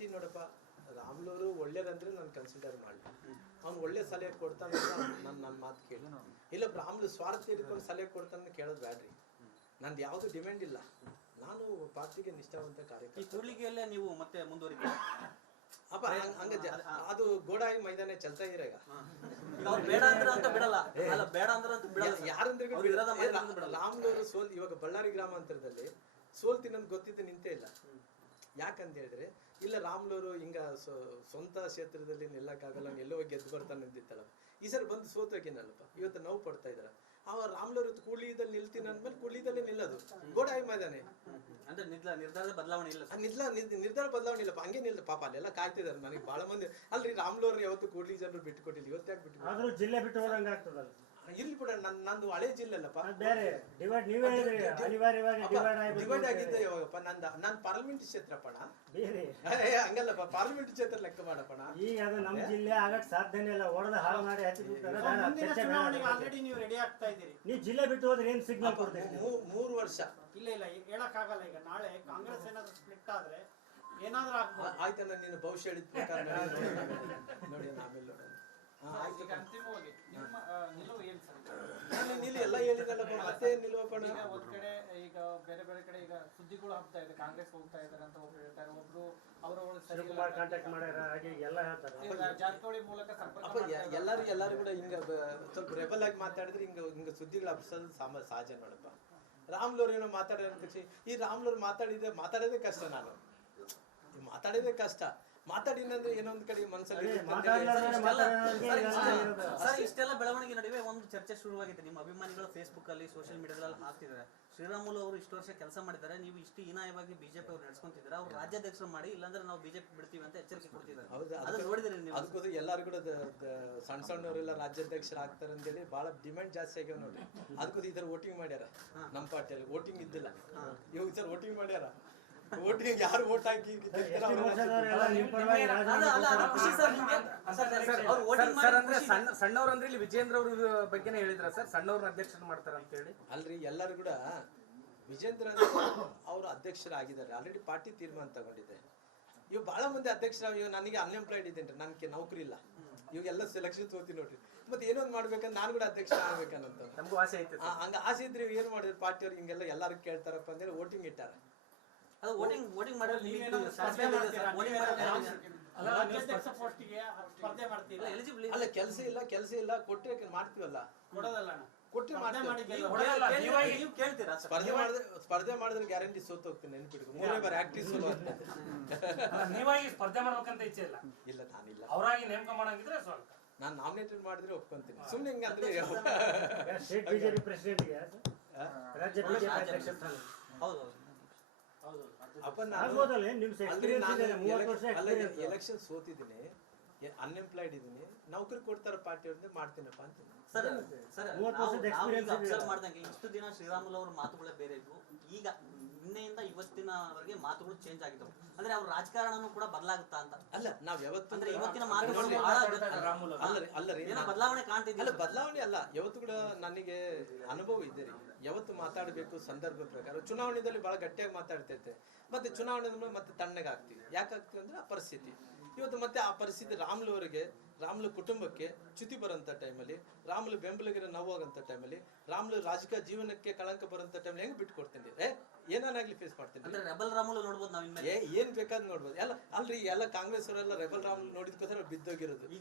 Party ನೋಡಪ್ಪ, ರಾಮ್ಲೂರು ಒಳ್ಳೇದಂದ್ರೆ ನಾನು consider ಮಾಡಿ, ಅವ್ನು ಒಳ್ಳೆ ಸಲಹೆ ಕೊಡ್ತಾನೆ ನನ್ನ ಮಾತು ಕೇಳಿ. ಇಲ್ಲ ರಾಮ್ಲು ಸ್ವಾರ್ಥ ಇಟ್ಕೊಂಡು ಸಲಹೆ ಕೊಡ್ತಾನೆ ಕೇಳೋದು ಬ್ಯಾಡ್ರಿ. ನಂದು ಯಾವುದು ಡಿಮ್ಯಾಂಡ್ ಇಲ್ಲ, ನಾನು ಪಾರ್ಟಿಗೆ ನಿಷ್ಠಾವಂತ ಕಾರ್ಯಕರ್ತ. ಈ ಕೂಡ್ಲಿಗೆಯಲ್ಲೇ ನೀವು ಮತ್ತೆ ಮುಂದುವರಿತೀರಾ? ಅಪ್ಪ ಹಂಗ ಅದು ಗೋಡಾಯಿ ಮೈದಾನ ಚಲ್ತಾ ಇರ ಈಗ. ಬೇಡ ಅಂದ್ರೆ ಅಂತ ಬಿಡಲ್ಲ, ಅಲ್ಲ ಬೇಡ ಅಂದ್ರೆ ಅಂತ ಬಿಡಲ್ಲ. ಯಾರಂದ್ರೆ ರಾಮ್ಲೂರು ಸೋಲ್, ಇವಾಗ ಬಳ್ಳಾರಿ ಗ್ರಾಮಾಂತರದಲ್ಲಿ ಸೋಲ್ತೀನಿ ಅಂತ ಗೊತ್ತಿದ್ದು ನಿಂತೇ ಇಲ್ಲ. ಯಾಕಂತ ಹೇಳಿದ್ರೆ ಇಲ್ಲ ರಾಮ್ಲೂರು ಹಿಂಗ ಸ್ವಂತ ಕ್ಷೇತ್ರದಲ್ಲಿ ನಿಲ್ಲಕ್ಕಾಗಲ್ಲ, ಎಲ್ಲೋ ಗೆದ್ದು ಬರ್ತಾನೆ ಅಂತಿತ್ತಲ್ಲ. ಈ ಸರಿ ಬಂದು ಸೋತೋಗಿನಲ್ಲಪ್ಪ, ಇವತ್ತು ನೋವು ಪಡ್ತಾ ಇದಾರ. ಅವ ರಾಮ್ಲೂರು ಕೂಡ್ಲಿದಲ್ಲಿ ನಿಲ್ತೀನಿ ಅಂದ್ಮೇಲೆ ಕೂಡ್ಲಿದಲ್ಲೇ ನಿಲ್ಲೋದು ಗೋಡಾಯಿ ಮೈದಾನ. ಅಂದ್ರೆ ನಿರ್ಧಾರದ ಬದಲಾವಣೆ ಇಲ್ಲ, ನಿರ್ಧಾರ ಬದಲಾವಣೆ ಇಲ್ಲಪ್ಪ, ಹಂಗೆ ನಿಲ್ಲ ಪಾಪ ಅಲ್ಲೆಲ್ಲ ಕಾಯ್ತಿದಾರೆ. ನನಗೆ ಬಹಳ ಮಂದಿ ಅಲ್ರಿ ರಾಮ್ಲೂರು ಯಾವತ್ತು ಕೂಡ್ಲಿ ಜನರು ಬಿಟ್ಟು ಕೊಟ್ಟಿಲ್ಲ, ಇವತ್ತು ಯಾಕೆ ಬಿಟ್ಟು ಜಿಲ್ಲೆ ಬಿಟ್ಟು ಹೋದಂಗ ಆಗ್ತದಲ್ಲ. ಇರ್ಲಿ ಬಿಡ, ನಂದು ಹಳೆ ಜಿಲ್ಲೆ ಅಲ್ಲಪ್ಪ, ಡಿವೈಡ್ ಆಗಿದ್ದೆ ಯಾವಾಗಪ್ಪ. ನಾನು ಪಾರ್ಲಿಮೆಂಟ್ ಕ್ಷೇತ್ರಪ್ಪಣ, ಹಂಗಲ್ಲಪ್ಪ, ಪಾರ್ಲಿಮೆಂಟ್ ಕ್ಷೇತ್ರ ಲೆಕ್ಕ ಮಾಡಪ್ಪಣ. ಈಗ ಅದು ನಮ್ಮ ಜಿಲ್ಲೆ ಆಗಕ್ ಸಾಧ್ಯನೇ ಇಲ್ಲ, ಹೊಡೆದ ಹಾಳು ಮಾಡಿ ಆಲ್ರೆಡಿ ನೀವು ರೆಡಿ ಆಗ್ತಾ ಇದ್ದೀರಿ. ನೀವು ಜಿಲ್ಲೆ ಬಿಟ್ಟು ಹೋದ್ರೆ ಏನ್ ಸಿಗ್ನಲ್ ಕೊಡ್ತೀರಿ? 3 ವರ್ಷ ಇಲ್ಲ ಹೇಳಕ್ ಆಗಲ್ಲ. ಈಗ ನಾಳೆ ಕಾಂಗ್ರೆಸ್ ಏನಾದ್ರು ಸ್ಪ್ಲಿಟ್ ಆದ್ರೆ ಏನಾದ್ರೂ ಆಗ್ಬೋದು. ಆಯ್ತಣ್ಣ, ನೀನು ಭವಿಷ್ಯ ಹೇಳಿದ ಪ್ರಕಾರ ನೋಡಿ ಆಮೇಲೆ ನೋಡೋಣ. ಅಂತಿಮವಾಗಿ ನಿಮ್ಮ ನಿಲುವು ಏನ್ ಸರ್? ನಿಲ್ಲು ಎಲ್ಲ ಹೇಳಿದಲ್ಲಪ್ಪ, ಮತ್ತೆ ನಿಲ್ಲುವಪ್ಪ. ಒಂದ್ ಕಡೆ ಈಗ ಬೇರೆ ಕಡೆ ಈಗ ಸುದ್ದಿಗಳು ಹಬ್ತಾ ಇದೆ, ಕಾಂಗ್ರೆಸ್ ಹೋಗ್ತಾ ಇದಾರೆ ಅಂತ ಒಬ್ರು ಹೇಳ್ತಾರೆ, ಒಬ್ರು ಶಿವಕುಮಾರ್ ಕಾಂಟ್ಯಾಕ್ಟ್ ಮಾಡ್ಯಾರ, ಹಾಗೆ ಎಲ್ಲ ಹೇಳ್ತಾರೆ. ಜಾರಕಿಹೊಳಿ ಮೂಲಕ ಸಂಪರ್ಕ ಎಲ್ಲರೂ ಕೂಡ ಹಿಂಗ ಸ್ವಲ್ಪ ರೆಬಲ್ ಆಗಿ ಮಾತಾಡಿದ್ರೆ ಹಿಂಗ ಸುದ್ದಿಗಳು ಹಬ್ಸೋದು ಸಹಜ ನೋಡಪ್ಪ. ರಾಮ್ಲೂರ್ ಏನೋ ಮಾತಾಡೋದಕ್ಕೆ, ಈ ರಾಮ್ಲೂರ್ ಮಾತಾಡೋದೇ ಕಷ್ಟ. ನಾನು ಮಾತಾಡೋದೇ ಕಷ್ಟ. ಮಾತಾಡಿನಂದ್ರೆ ಏನೊಂದ್ ಕಡೆ ಮನಸ್ಸಲ್ಲಿ ಇಷ್ಟೆಲ್ಲ ಬೆಳವಣಿಗೆ ನಡುವೆ ಒಂದು ಚರ್ಚೆ ಶುರುವಾಗಿದೆ. ನಿಮ್ಮ ಅಭಿಮಾನಿಗಳು ಫೇಸ್ಬುಕ್ ಅಲ್ಲಿ ಸೋಷಿಯಲ್ ಮೀಡಿಯಾದಲ್ಲಿ ಹಾಕ್ತಿದ್ದಾರೆ, ಶ್ರೀರಾಮುಲು ಅವರು ಇಷ್ಟು ವರ್ಷ ಕೆಲಸ ಮಾಡಿದ್ದಾರೆ, ನೀವು ಇಷ್ಟು ಹೀನಾಯವಾಗಿ ಬಿಜೆಪಿ ಅವ್ರು ನಡೆಸ್ಕೊಂತಿದ್ದಾರೆ, ಅವ್ರು ರಾಜ್ಯಾಧ್ಯಕ್ಷರು ಮಾಡಿ, ಇಲ್ಲಾಂದ್ರೆ ನಾವು ಬಿಜೆಪಿ ಬಿಡ್ತೀವಿ ಅಂತ ಎಚ್ಚರಿಕೆ ಕೊಡ್ತಿದ್ದಾರೆ. ಅದನ್ನ ನೋಡಿದ್ರಿ ನೀವು? ಅದಕ್ಕೋಸ್ಕರ ಎಲ್ಲಾರು ಕೂಡ ಸಣ್ಣವರೆಲ್ಲ ರಾಜ್ಯಾಧ್ಯಕ್ಷರು ಆಗ್ತಾರೆ ಅಂತೇಳಿ ಬಹಳ ಡಿಮ್ಯಾಂಡ್ ಜಾಸ್ತಿ ಆಗ್ಯಾವ ನೋಡ್ರಿ. ಅದಕ್ಕೋಸ್ಕರ ಈ ತರ ವೋಟಿಂಗ್ ಮಾಡ್ಯಾರ. ನಮ್ಮ ಪಾರ್ಟಿಯಲ್ಲಿ ವೋಟಿಂಗ್ ಇದ್ದಿಲ್ಲ, ಇವಾಗ ಈ ತರ ವೋಟಿಂಗ್ ಮಾಡ್ಯಾರ. ವೋಟಿಂಗ್ ಯಾರು ವೋಟ್ ಹಾಕಿ ಸಣ್ಣವ್ರು ಅಂದ್ರೆ ಇಲ್ಲಿ ವಿಜೇಂದ್ರ ಅವ್ರ ಬಗ್ಗೆನೇ ಹೇಳಿದ್ರ ಸರ್, ಸಣ್ಣವ್ರನ್ನ ಅಧ್ಯಕ್ಷರು ಮಾಡ್ತಾರ ಅಂತ ಹೇಳಿ? ಅಲ್ರಿ, ಎಲ್ಲರೂ ಕೂಡ ವಿಜೇಂದ್ರ ಅವರು ಅಧ್ಯಕ್ಷರಾಗಿದ್ದಾರೆ, ಆಲ್ರೆಡಿ ಪಾರ್ಟಿ ತೀರ್ಮಾನ ತಗೊಂಡಿದೆ. ಇವ್ ಬಹಳ ಮಂದಿ ಅಧ್ಯಕ್ಷರ, ಇವ್ ನನಗೆ ಅನ್ಎಂಪ್ಲಾಯ್ಡ್ ಇದ್ದೇನೆ, ನನಗೆ ನೌಕರಿ ಇಲ್ಲ, ಇವಾಗೆಲ್ಲ ಸೆಲೆಕ್ಷನ್ ತೋತಿ ನೋಡ್ರಿ. ಮತ್ತೆ ಏನೊಂದು ಮಾಡ್ಬೇಕಂತ ನಾನು ಕೂಡ ಅಧ್ಯಕ್ಷ ಆಗ್ಬೇಕನ್ನಂತ ನಮಗೂ ಆಸೆ ಐತೆ. ಹಂಗ ಆಸೆ ಇದ್ರೆ ಏನ್ ಮಾಡಿದ್ರು ಪಾರ್ಟಿಯವ್ರು ಹಿಂಗೆಲ್ಲ ಎಲ್ಲಾರು ಕೇಳ್ತಾರಪ್ಪ ಅಂದ್ರೆ ವೋಟಿಂಗ್ ಇಟ್ಟಾರ. ಅದು ವೋಟಿಂಗ್ ಮಾಡೋದು ಅಲ್ಲ, ಕೆಲಸ ಇಲ್ಲ ಕೊಟ್ಟರೆ ಮಾಡ್ತೀವಲ್ಲ, ಕೊಟ್ಟರೆ ಸ್ಪರ್ಧೆ ಮಾಡಿದ್ರೆ ಗ್ಯಾರಂಟಿ ಸೋತ್ ಹೋಗ್ತೀನಿ. ನೆನ್ಪಿಡ್ಕೊ, 3 ಬಾರಿ ಆಕ್ಟಿವ್ ಸೋಲು ಆಗ್ತದೆ. ನೀವಾಗಿ ಸ್ಪರ್ಧೆ ಮಾಡ್ಬೇಕಂತ ಇಚ್ಛೆ ಇಲ್ಲ? ಇಲ್ಲ, ನಾನಿಲ್ಲ. ಅವರಾಗಿ ನೇಮಕ ಮಾಡಂಗಿದ್ರೆ ಸ್ವಲ್ಪ ನಾನು ನಾಮಿನೇಟೆಡ್ ಮಾಡಿದ್ರೆ ಒಪ್ಕೊಂತೀನಿ. ಸುಮ್ನೆ ಹಿಂಗಂದ್ರೆ ಬಿಜೆಪಿ ಪ್ರೆಸಿಡೆಂಟ್ ರಾಜ್ಯ ಬಿಜೆಪಿ ಅಧ್ಯಕ್ಷ. ಎಲೆಕ್ಷನ್ ಸೋತಿದ್ದೀನಿ, ಅನ್ಎಂಪ್ಲಾಯ್ಡ್ ಇದೀನಿ, ನೌಕರಿ ಕೊಡ್ತಾರ ಪಾರ್ಟಿಯವ್ರಿಂದ ಮಾಡ್ತೀನಪ್ಪ ಅಂತ. ಮಾಡ್ದಂಗೆ ಇಷ್ಟು ದಿನ ಶ್ರೀರಾಮುಲು ಅವ್ರ ಮಾತುಗಳೇ ಬೇರೆ ಇದ್ವು, ಈಗ ನಿನ್ನೆಯಿಂದ ಇವತ್ತಿನವರೆಗೆ ಮಾತುಗಳು ಚೇಂಜ್ ಆಗಿದ್ದವು. ಅಂದ್ರೆ ಅವ್ರ ರಾಜಕಾರಣನೂ ಕೂಡ ಬದಲಾಗುತ್ತಾ ಅಂತ? ಅಲ್ಲ, ನಾವ್ ಯಾವತ್ತು ಅಂದ್ರೆ ಇವತ್ತಿನ ಮಾತುಗಳು ಬದಲಾವಣೆ ಕಾಣ್ತಿದ್ದಿಲ್ಲ. ಬದಲಾವಣೆ ಅಲ್ಲ, ಯಾವತ್ತು ಕೂಡ ನನಗೆ ಅನುಭವ ಇದೆ ರೀ. ಯಾವತ್ತು ಮಾತಾಡಬೇಕು ಸಂದರ್ಭ ಪ್ರಕಾರ. ಚುನಾವಣೆಯಲ್ಲಿ ಬಹಳ ಗಟ್ಟಿಯಾಗಿ ಮಾತಾಡ್ತೈತೆ, ಮತ್ತೆ ಚುನಾವಣೆ ಮತ್ತೆ ತಣ್ಣಗಾಗ್ತೀವಿ. ಯಾಕಾಗ್ತೀವಿ ಅಂದ್ರೆ ಆ ಪರಿಸ್ಥಿತಿ. ಇವತ್ತು ಮತ್ತೆ ಆ ಪರಿಸ್ಥಿತಿ ರಾಮ್ಲು ಕುಟುಂಬಕ್ಕೆ ಚ್ಯುತಿ ಬರೋಂಥ ಟೈಮಲ್ಲಿ, ರಾಮ್ಲು ಬೆಂಬಲಿಗರ ನೋವಾಗಂಥ ಟೈಮಲ್ಲಿ, ರಾಮ್ಲು ರಾಜಕೀಯ ಜೀವನಕ್ಕೆ ಕಳಂಕ ಬರೋಂಥ ಟೈಮಲ್ಲಿ ಹೆಂಗ್ ಬಿಟ್ಕೊಡ್ತೀನಿ? ಏನಾಗ್ಲಿ ಫೇಸ್ ಮಾಡ್ತೀನಿ. ರೆಬಲ್ ರಾಮುಲು ನೋಡ್ಬೋದು ನಾವು, ಏನ್ ಬೇಕಾದ್ ನೋಡ್ಬೋದು. ಎಲ್ಲ ಅಲ್ರಿ, ಎಲ್ಲ ಕಾಂಗ್ರೆಸ್ ಅವರೆಲ್ಲ ರೆಬಲ್ ರಾಮ್ಲು ನೋಡಿದ್ಕೋಸ್ಕರ ಬಿದ್ದೋಗಿರೋದು. ಅಲ್ಲಿ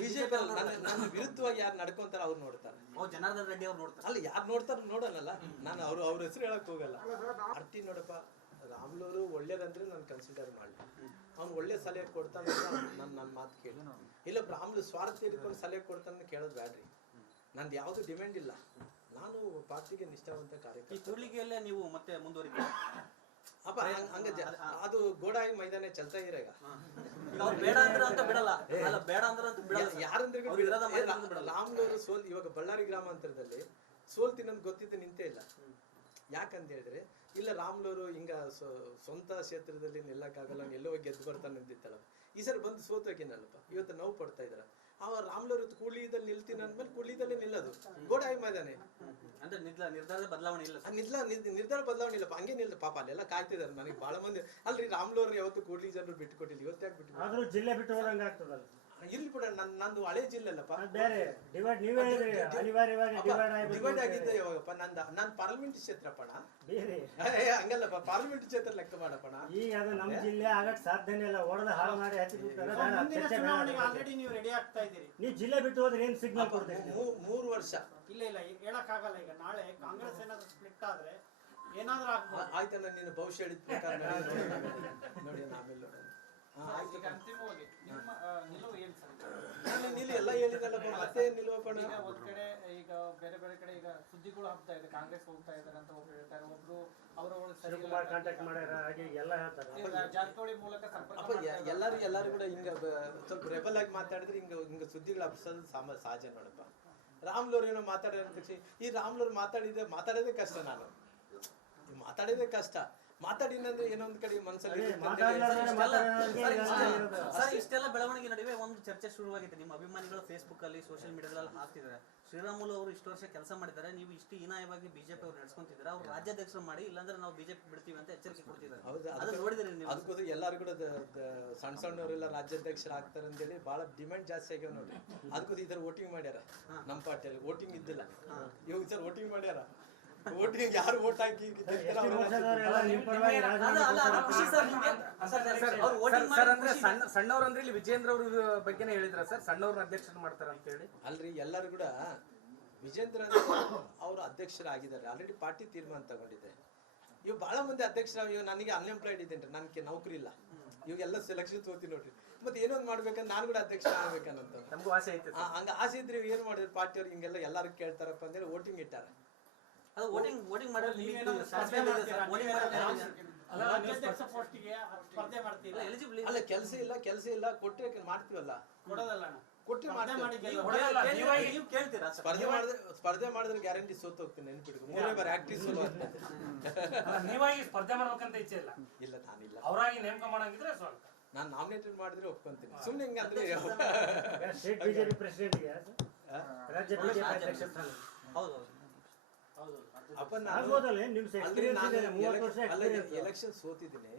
ಬಿಜೆಪಿ ನನ್ನ ವಿರುದ್ಧವಾಗಿ ಯಾರು ನಡ್ಕೊಂತಾರ ಅವ್ರು ನೋಡ್ತಾರೆ. ಜನಾರ್ದನ್ ರೆಡ್ಡಿ ಅವ್ರು ನೋಡ್ತಾರೆ. ಅಲ್ಲ, ಯಾರು ನೋಡ್ತಾರ ನೋಡಲ್ಲ, ನಾನು ಅವ್ರ ಹೆಸರು ಹೇಳಕ್ ಹೋಗಲ್ಲ. ಅರ್ತಿ ನೋಡಪ್ಪ, ರಾಮ್ಲೂರು ಒಳ್ಳೇದಂದ್ರೆ ನಾನು ಕನ್ಸಿಡರ್ ಮಾಡಿ, ಅವ್ನು ಒಳ್ಳೆ ಸಲಹೆ ಕೊಡ್ತಾನೆ ನನ್ನ ಮಾತು ಕೇಳಿ. ಇಲ್ಲ ರಾಮ್ಲು ಸ್ವಾರ್ಥ ಇಟ್ಕೊಂಡು ಸಲಹೆ ಕೊಡ್ತಾನೆ ಕೇಳೋದು ಬ್ಯಾಡ್ರಿ. ನಂದು ಯಾವ್ದು ಡಿಮ್ಯಾಂಡ್ ಇಲ್ಲ, ನಾನು ಪಾರ್ಟಿಗೆ ನಿಷ್ಠಾವಂತ ಕಾರ್ಯಕರ್ತ. ಈ ಕೂಡ್ಲಿಗೆಯಲ್ಲೇ ನೀವು ಮತ್ತೆ ಮುಂದುವರಿತೀರಾ? ಅಪ್ಪ ಹಂಗ ಅದು ಗೋಡಾಯಿ ಮೈದಾನ ಚಲ್ತಾ ಇರ ಈಗ. ಬೇಡ ಅಂದ್ರೆ ಅಂತ ಬಿಡಲ್ಲ, ಅಲ್ಲ ಬೇಡ ಅಂದ್ರೆ ಅಂತ ಬಿಡಲ್ಲ. ಯಾರಂದ್ರೆ ರಾಮ್ಲೂರು ಸೋಲ್, ಇವಾಗ ಬಳ್ಳಾರಿ ಗ್ರಾಮಾಂತರದಲ್ಲಿ ಸೋಲ್ತೀನಿ ಅಂತ ಗೊತ್ತಿದ್ದು ನಿಂತೇ ಇಲ್ಲ. ಯಾಕಂತ ಹೇಳಿದ್ರೆ ಇಲ್ಲ ರಾಮ್ಲೂರು ಹಿಂಗ ಸ್ವಂತ ಕ್ಷೇತ್ರದಲ್ಲಿ ನಿಲ್ಲಕ್ಕಾಗಲ್ಲ ಎಲ್ಲೋ ಹೋಗಿ ಗೆದ್ದು ಬರ್ತಾನೆ ಅಂದಿತ್ತಲ್ಲ, ಈ ಸರಿ ಬಂದು ಸೋತೋಗಿನಲ್ಲಪ್ಪ, ಇವತ್ತು ನೋವು ಪಡ್ತಾ ಇದಾರೆ. ಅವ ರಾಮ್ಲೂರು ಕೂಡ್ಲಿದಲ್ಲಿ ನಿಲ್ತೀನಿ ಅಂದ್ಮೇಲೆ ಕೂಡ್ಲಿದಲ್ಲೇ ನಿಲ್ಲೋದು, ಗೋಡಾಯಿ ಮೈದಾನೆ. ಅಂದ್ರೆ ನಿರ್ಧಾರದ ಬದಲಾವಣೆ ಇಲ್ಲ ಸರ್. ನಿರ್ಧಾರ ಬದಲಾವಣೆ ಇಲ್ಲಪ್ಪ, ಹಂಗೆ ನಿಲ್ಲ ಪಾಪ ಅಲ್ಲೆಲ್ಲ ಕಾಯ್ತಿದಾರೆ. ನನಗೆ ಬಹಳ ಮಂದಿ ಅಲ್ರಿ ರಾಮ್ಲೂರ್ ಯಾವತ್ತು ಕೂಡ್ಲಿ ಜನರು ಬಿಟ್ಟು ಕೊಟ್ಟಿಲ್ಲ, ಇವತ್ತು ಯಾಕೆ ಬಿಟ್ಟು ಆದ್ರೂ ಜಿಲ್ಲೆ ಬಿಟ್ಟು ಹೋದಂಗ ಆಗ್ತದಲ್ಲ. ಇರ್ಲಿ ಬಿಡ, ನಂದು ಹಳೆ ಜಿಲ್ಲೆ ಅಲ್ಲಪ್ಪ, ಬೇರೆ ಡಿವೈಡ್ ನೀವೇ ಹೇಳಿದ್ರಿ, ಅನಿವಾರ್ಯವಾಗಿ ಡಿವೈಡ್ ಆಗಿದ್ದೆ ಯಾವಾಗಪ್ಪ. ನಾನು ಪಾರ್ಲಿಮೆಂಟ್ ಕ್ಷೇತ್ರಪ್ಪಣ, ಬೇರೆ ಹಂಗಲ್ಲಪ್ಪ, ಪಾರ್ಲಿಮೆಂಟ್ ಕ್ಷೇತ್ರ ಲೆಕ್ಕ ಮಾಡಪ್ಪಣ. ಈಗ ಅದು ನಮ್ಮ ಜಿಲ್ಲೆ ಆಗಕ್ ಸಾಧ್ಯನೇ ಇಲ್ಲ, ಹೊಡೆದ ಹಾಳು ಮಾಡಿ ಹಚ್ಚಿ ಬಿಡ್ತಾರೆ. ಮುಂದಿನ ಚುನಾವಣೆಗೆ ಆಲ್ರೆಡಿ ನೀವು ರೆಡಿ ಆಗ್ತಾ ಇದ್ದೀರಿ. ನೀವು ಜಿಲ್ಲೆ ಬಿಟ್ಟು ಹೋದ್ರೆ ಏನ್ ಸಿಗ್ನಲ್ ಕೊಡ್ತೀರಿ? 3 ವರ್ಷ ಇಲ್ಲ ಹೇಳಕ್ಕಾಗಲ್ಲ. ಈಗ ನಾಳೆ ಕಾಂಗ್ರೆಸ್ ಏನಾದ್ರು ಸ್ಪ್ಲಿಟ್ ಆದ್ರೆ ಏನಾದ್ರೂ ಆಗ್ಬೋದು. ಆಯ್ತಣ್ಣ, ನೀನು ಭವಿಷ್ಯ ಹೇಳಿದ ಪ್ರಕಾರ ನೋಡಿ ಆಮೇಲೆ ನೋಡೋಣ. ಈಗ ಅಂತಿಮವಾಗಿ ನಿಮ್ಮ ನಿಲುವು ಏನು ಸರ್? ನಿಲ್ಲು ಎಲ್ಲ ಹೇಳಿದಲ್ಲಪ್ಪ, ಮತ್ತೆ ನಿಲ್ಲುವಪ್ಪಣ. ಈಗ ಒಂದ್ ಕಡೆ ಈಗ ಬೇರೆ ಬೇರೆ ಕಡೆ ಈಗ ಸುದ್ದಿಗಳು ಹಬ್ತಾ ಇದೆ, ಕಾಂಗ್ರೆಸ್ ಹೋಗ್ತಾ ಇದಾರೆ ಅಂತ ಒಬ್ರು ಹೇಳ್ತಾರೆ, ಒಬ್ರು ಅವರೊಳಗೆ ಸರಿ ಶಿವಕುಮಾರ್ ಕಾಂಟ್ಯಾಕ್ಟ್ ಮಾಡ್ಯಾರ, ಹಾಗೆ ಎಲ್ಲ ಹೇಳ್ತಾರೆ. ಜಾರಕಿಹೊಳಿ ಮೂಲಕ ಸಂಪರ್ಕ ಅಪ್ಪ ಎಲ್ಲರೂ ಕೂಡ ಹಿಂಗ ಸ್ವಲ್ಪ ರೆಬಲ್ ಆಗಿ ಮಾತಾಡಿದ್ರೆ ಹಿಂಗ ಸುದ್ದಿಗಳು ಹಬ್ಸೋದು ಸಹಜ ನೋಡಪ್ಪ. ರಾಮ್ಲೂರ್ ಏನೋ ಮಾತಾಡೋ ತಕ್ಷಣ ಈ ರಾಮ್ಲೂರ್ ಮಾತಾಡೋದೇ ಕಷ್ಟ. ನಾನು ಮಾತಾಡೋದೇ ಕಷ್ಟ. ಮಾತಾಡಿನಂದ್ರೆ ಏನೊಂದ್ ಕಡೆ ಮನಸ್ಸಲ್ಲಿ ಸರ್, ಇಷ್ಟೆಲ್ಲ ಬೆಳವಣಿಗೆ ನಡುವೆ ಒಂದು ಚರ್ಚೆ ಶುರುವಾಗಿದೆ. ನಿಮ್ಮ ಅಭಿಮಾನಿಗಳು ಫೇಸ್ಬುಕ್ ಅಲ್ಲಿ ಸೋಷಿಯಲ್ ಮೀಡಿಯಾದಲ್ಲಿ ಹಾಕ್ತಿದ್ದಾರೆ, ಶ್ರೀರಾಮುಲು ಅವರು ಇಷ್ಟು ವರ್ಷ ಕೆಲಸ ಮಾಡಿದ್ದಾರೆ, ನೀವು ಇಷ್ಟು ಹೀನಾಯವಾಗಿ ಬಿಜೆಪಿ ಅವ್ರು ನಡೆಸ್ಕೊಂತಿದ್ದಾರೆ, ಅವ್ರು ರಾಜ್ಯಾಧ್ಯಕ್ಷರು ಮಾಡಿ, ಇಲ್ಲಾಂದ್ರೆ ನಾವು ಬಿಜೆಪಿ ಬಿಡ್ತೀವಿ ಅಂತ ಎಚ್ಚರಿಕೆ ಕೊಡ್ತಿದ್ದಾರೆ. ಅದು ನೋಡಿದ್ರಿ ನೀವು? ಅದಕ್ಕೋಸ್ಕರ ಎಲ್ಲರೂ ಕೂಡ ಸಣ್ಣ ಸಣ್ಣವರೆಲ್ಲ ರಾಜ್ಯಾಧ್ಯಕ್ಷರು ಆಗ್ತಾರೆ ಅಂತೇಳಿ ಬಹಳ ಡಿಮ್ಯಾಂಡ್ ಜಾಸ್ತಿ ಆಗ್ಯಾವ ನೋಡ್ರಿ. ಅದಕ್ಕೋಸ್ಕರ ಈ ತರ ವೋಟಿಂಗ್ ಮಾಡ್ಯಾರ. ನಮ್ಮ ಪಾರ್ಟಿಯಲ್ಲಿ ವೋಟಿಂಗ್ ಇದ್ದಿಲ್ಲ, ಇವಾಗ ಸರ್ ವೋಟಿಂಗ್ ಮಾಡ್ಯಾರ. ವೋಟಿಂಗ್ ಯಾರು ವೋಟ್ ಹಾಕಿ ಸಣ್ಣವ್ರ ಅಂದ್ರೆ ಇಲ್ಲಿ ವಿಜೇಂದ್ರ ಅವ್ರ ಬಗ್ಗೆನೇ ಹೇಳಿದ್ರ ಸರ್, ಸಣ್ಣವ್ರನ್ನ ಅಧ್ಯಕ್ಷರು ಮಾಡ್ತಾರ ಅಂತ ಹೇಳಿ. ಅಲ್ರಿ, ಎಲ್ಲರೂ ಕೂಡ ವಿಜೇಂದ್ರ ಅವರು ಅಧ್ಯಕ್ಷರಾಗಿದ್ದಾರೆ, ಆಲ್ರೆಡಿ ಪಾರ್ಟಿ ತೀರ್ಮಾನ ತಗೊಂಡಿದೆ. ಇವ್ ಬಹಳ ಮಂದಿ ಅಧ್ಯಕ್ಷರ, ಇವ್ ನನಗೆ ಅನ್ಎಂಪ್ಲಾಯ್ಡ್ ಇದ್ದೇನೆ, ನನಗೆ ನೌಕರಿ ಇಲ್ಲ, ಇವಾಗೆಲ್ಲ ಸೆಲೆಕ್ಷನ್ ತೋತಿ ನೋಡ್ರಿ. ಮತ್ತೆ ಏನೊಂದು ಮಾಡ್ಬೇಕಂತ ನಾನು ಕೂಡ ಅಧ್ಯಕ್ಷ ಆಗ್ಬೇಕನ್ನಂತ ನಮಗೂ ಆಸೆ ಐತೆ. ಹಂಗ ಆಸೆ ಇದ್ರೆ ಏನ್ ಮಾಡಿದ್ರು ಪಾರ್ಟಿಯವ್ರು ಹಿಂಗೆಲ್ಲ ಎಲ್ಲಾರು ಕೇಳ್ತಾರಪ್ಪ ಅಂದ್ರೆ ವೋಟಿಂಗ್ ಇಟ್ಟಾರ. ಅದು ವೋಟಿಂಗ್ ಮಾಡೋದು ರಾಜ್ಯಾಧ್ಯಕ್ಷ ಪೋಸ್ಟಿಗೆ ಸ್ಪರ್ಧೆ ಮಾಡ್ತೀರಾ? ಎಲಿಜಿಬಲ್ ಅಲ್ಲ, ಕೆಲಸ ಇಲ್ಲ ಕೊಟ್ಟರೆ ಮಾಡ್ತೀವಲ್ಲ, ಕೊಡೋದಲ್ಲ ಕೊಟ್ಟರೆ ನೀವು ಕೇಳ್ತೀರಾ? ಸ್ಪರ್ಧೆ ಮಾಡಿದ್ರೆ ಗ್ಯಾರಂಟಿ ಸೋತ್ ಹೋಗ್ತೀನಿ, ನೆನ್ಪಿಡ್ಕೊ. 3 ಬಾರಿ ಆಕ್ಟಿವ್ ಸೋಲು ಅಂತ. ನೀವಾಗಿ ಸ್ಪರ್ಧೆ ಮಾಡ್ಬೇಕಂತ ಇಚ್ಛೆ ಇಲ್ಲ, ಇಲ್ಲ ನಾನಿಲ್ಲ. ಅವರಾಗಿ ನೇಮಕ ಮಾಡಂಗಿದ್ರೆ ಸ್ವಲ್ಪ ನಾನು ನಾಮಿನೇಟೆಡ್ ಮಾಡಿದ್ರೆ ಒಪ್ಕೊಂತೀನಿ. ಸುಮ್ನೆ ಹಿಂಗಂದ್ರೆ ಸ್ಟೇಟ್ ಬಿಜೆಪಿ ಪ್ರೆಸಿಡೆಂಟ್ಗೆ ರಾಜ್ಯ ಬಿಜೆಪಿ ಅಧ್ಯಕ್ಷ ಸ್ಥಾನ ಆಗ್ಬೋದಲ್ಲ? ನಿಮ್ ಎಕ್ಸ್ಪೀರಿಯನ್ಸ್ ಇದೆ, 30 ವರ್ಷ ಎಕ್ಸ್ಪೀರಿಯನ್ಸ್. ಎಲೆಕ್ಷನ್ ಸೋತಿದ್ದೀನಿ,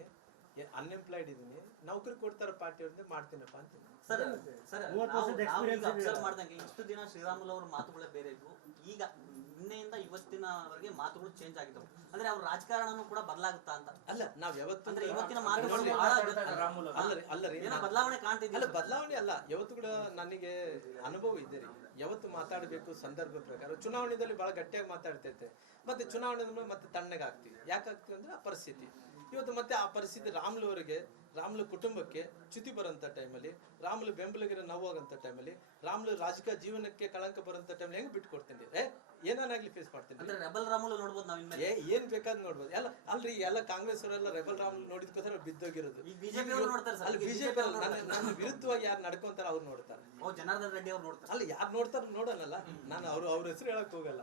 ಅನ್ಎಂಪ್ಲಾಯ್ಡ್ ಇದೀನಿ, ನೌಕರಿ ಕೊಡ್ತಾರ ಪಾರ್ಟಿಯವ್ರಿಂದ ಮಾಡ್ತೀನಪ್ಪ ಅಂತ. ಸರ್, 30 ವರ್ಷದ experience ಇದೆ. ಅಬ್ಸರ್ವ್ ಮಾಡ್ದಂಗೆ ಇಷ್ಟು ದಿನ ಶ್ರೀರಾಮುಲು ಅವ್ರ ಮಾತುಗಳೇ ಬೇರೆ ಇದ್ವು, ಈಗ ನಿನ್ನೆಯಿಂದ ಇವತ್ತಿನವರೆಗೆ ಮಾತುಗಳು ಚೇಂಜ್ ಆಗಿದ್ದವು. ಅಂದ್ರೆ ಅವ್ರ ರಾಜಕಾರಣನೂ ಕೂಡ ಬದಲಾಗುತ್ತಾ ಅಂತ. ಅಲ್ಲ, ನಾವ್ ಯಾವತ್ತು ಅಂದ್ರೆ ಇವತ್ತಿನ ಮಾತುಗಳು ಅಲ್ಲರಿ ಏನೋ ಬದಲಾವಣೆ ಕಾಣ್ತಿದ್ದೀವಿ. ಅಲ್ಲ, ಬದಲಾವಣೆ ಅಲ್ಲ, ಯಾವತ್ತು ಕೂಡ ನನಗೆ ಅನುಭವ ಇದೆ ರೀ. ಯಾವತ್ತು ಮಾತಾಡಬೇಕು ಸಂದರ್ಭ ಪ್ರಕಾರ. ಚುನಾವಣೆಯಲ್ಲಿ ಬಹಳ ಗಟ್ಟಿಯಾಗಿ ಮಾತಾಡ್ತೈತೆ, ಮತ್ತೆ ಚುನಾವಣೆ ಮತ್ತೆ ತಣ್ಣಗಾಗ್ತೀವಿ. ಯಾಕಾಗ್ತೀವಿ ಅಂದ್ರೆ ಆ ಪರಿಸ್ಥಿತಿ. ಇವತ್ತು ಮತ್ತೆ ಆ ಪರಿಸ್ಥಿತಿ ರಾಮ್ಲು ಕುಟುಂಬಕ್ಕೆ ಚ್ಯುತಿ ಬರೋಂಥ ಟೈಮಲ್ಲಿ, ರಾಮ್ಲು ಬೆಂಬಲಿಗರ ನೋವಾಗಂಥ ಟೈಮಲ್ಲಿ, ರಾಮ್ಲು ರಾಜಕೀಯ ಜೀವನಕ್ಕೆ ಕಳಂಕ ಬರೋಂಥ ಟೈಮಲ್ಲಿ ಹೆಂಗ್ ಬಿಟ್ಕೊಡ್ತೀನಿ? ಏನಾಗ್ಲಿ ಫೇಸ್ ಮಾಡ್ತೀನಿ. ಅಂದ್ರೆ ರೆಬಲ್ ರಾಮುಲು ನೋಡ್ಬೋದು ನಾವು ಇನ್ಮೇಲೆ. ಏನ್ ಬೇಕಾದ್ ನೋಡ್ಬೋದು. ಅಲ್ರಿ, ಎಲ್ಲ ಕಾಂಗ್ರೆಸ್ ಅವರೆಲ್ಲ ರೆಬಲ್ ರಾಮ್ಲು ನೋಡಿದ್ಕೋಸ್ಕರ ಬಿದ್ದೋಗಿರೋದು. ಈಗ ಬಿಜೆಪಿ ಅವರು ನೋಡ್ತಾರೆ ಸರ್. ಅಲ್ಲಿ ಬಿಜೆಪಿ ನನ್ನ ವಿರುದ್ಧವಾಗಿ ಯಾರು ನಡ್ಕೊಂತಾರ ಅವ್ರು ನೋಡ್ತಾರೆ. ಜನಾರ್ದನ್ ರೆಡ್ಡಿ ಅವ್ರು ನೋಡ್ತಾರೆ. ಅಲ್ಲ, ಯಾರು ನೋಡ್ತಾರ ನೋಡೋಣಲ್ಲ. ನಾನು ಅವ್ರ ಹೆಸರು ಹೇಳಕ್ ಹೋಗಲ್ಲ.